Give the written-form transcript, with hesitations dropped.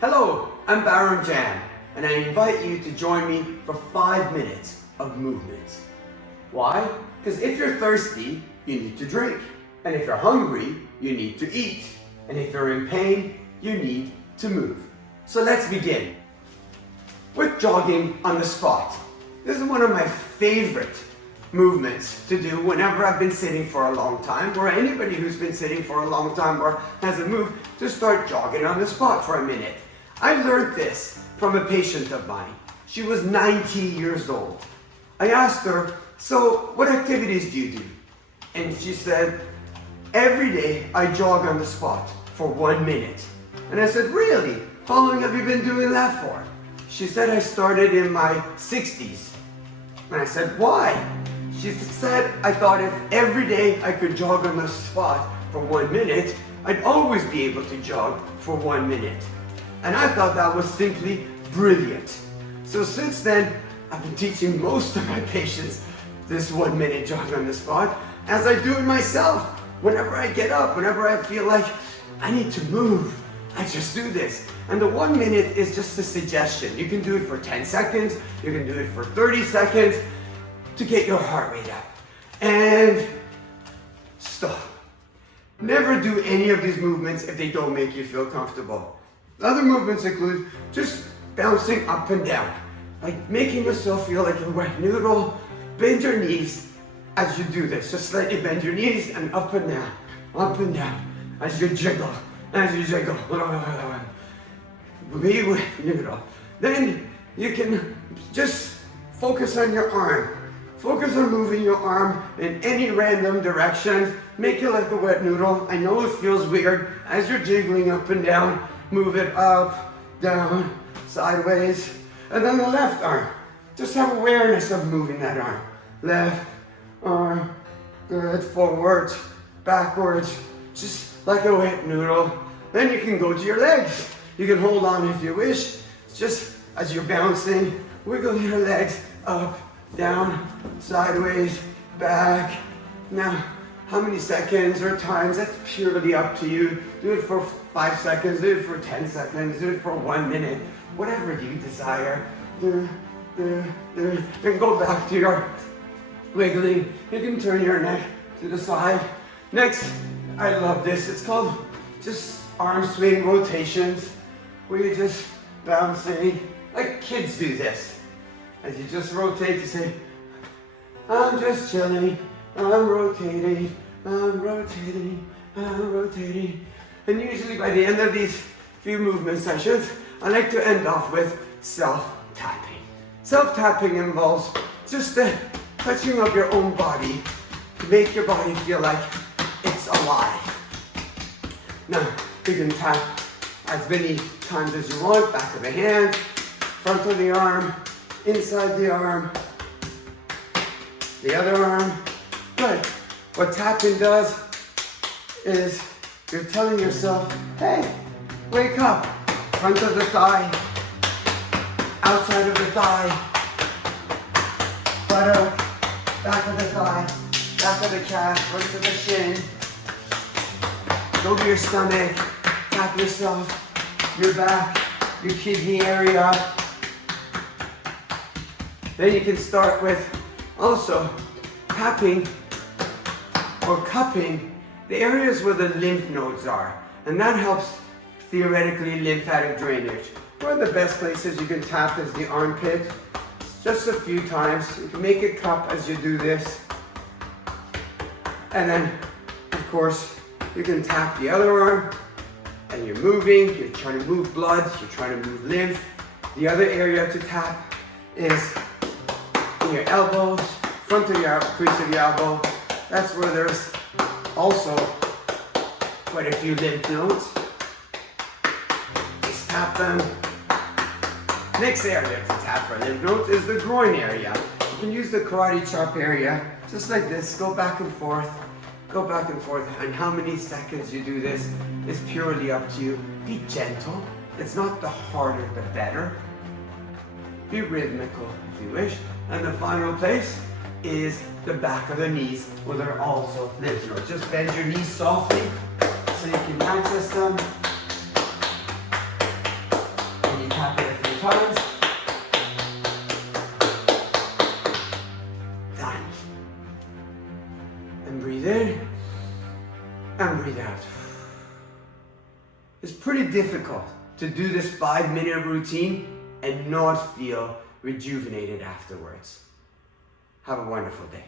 Hello, I'm Bahram Jam, and I invite you to join me for 5 minutes of movement. Why? Because if you're thirsty, you need to drink. And if you're hungry, you need to eat. And if you're in pain, you need to move. So let's begin with jogging on the spot. This is one of my favorite movements to do whenever I've been sitting for a long time, or anybody who's been sitting for a long time or hasn't moved, to start jogging on the spot for a minute. I learned this from a patient of mine. She was 90 years old. I asked her, so what activities do you do? And she said, every day I jog on the spot for 1 minute. And I said, really? How long have you been doing that for? She said, I started in my 60s. And I said, why? She said, I thought if every day I could jog on the spot for 1 minute, I'd always be able to jog for 1 minute. And I thought that was simply brilliant. So since then, I've been teaching most of my patients this 1 minute jog on the spot, as I do it myself. Whenever I get up, whenever I feel like I need to move, I just do this. And the 1 minute is just a suggestion. You can do it for 10 seconds, you can do it for 30 seconds to get your heart rate up. And stop. Never do any of these movements if they don't make you feel comfortable. Other movements include just bouncing up and down, like making yourself feel like a wet noodle. Bend your knees as you do this. Just slightly bend your knees and up and down, as you jiggle, Be wet noodle. Then you can just focus on your arm. Focus on moving your arm in any random direction. Make it like a wet noodle. I know it feels weird. As you're jiggling up and down, move it up, down, sideways. And then the left arm. Just have awareness of moving that arm. Left arm, good, forwards, backwards, just like a wet noodle. Then you can go to your legs. You can hold on if you wish. Just as you're bouncing, wiggle your legs up, down, sideways, back. Now, how many seconds or times, that's purely up to you. Do it for 5 seconds, do it for 10 seconds, do it for 1 minute, whatever you desire. Then go back to your wiggling. You can turn your neck to the side. Next, I love this. It's called just arm swing rotations, where you're just bouncing, like kids do this. As you just rotate, you say, I'm just chilling, I'm rotating, I'm rotating, I'm rotating. And usually by the end of these few movement sessions, I like to end off with self-tapping. Self-tapping involves just the touching of your own body to make your body feel like it's alive. Now, you can tap as many times as you want, back of the hand, front of the arm, inside the arm, the other arm. Good. What tapping does is you're telling yourself, hey, wake up. Front of the thigh, outside of the thigh, buttock, back of the thigh, back of the calf, front of the shin. Go to your stomach, tap yourself, your back, your kidney area. Then you can start with also tapping or cupping the areas where the lymph nodes are. And that helps theoretically lymphatic drainage. One of the best places you can tap is the armpit. Just a few times. You can make it cup as you do this. And then, of course, you can tap the other arm. And you're moving, you're trying to move blood, you're trying to move lymph. The other area to tap is in your elbows, front of your crease of your elbow. That's where there's also quite a few lymph nodes. Just tap them. Next area to tap for lymph nodes is the groin area. You can use the karate chop area, just like this. Go back and forth. Go back and forth. And how many seconds you do this is purely up to you. Be gentle. It's not the harder the better. Be rhythmical if you wish. And the final place is the back of the knees, where there are also lymph nodes. Just bend your knees softly so you can access them. Breathe in and breathe out. It's pretty difficult to do this 5-minute routine and not feel rejuvenated afterwards. Have a wonderful day.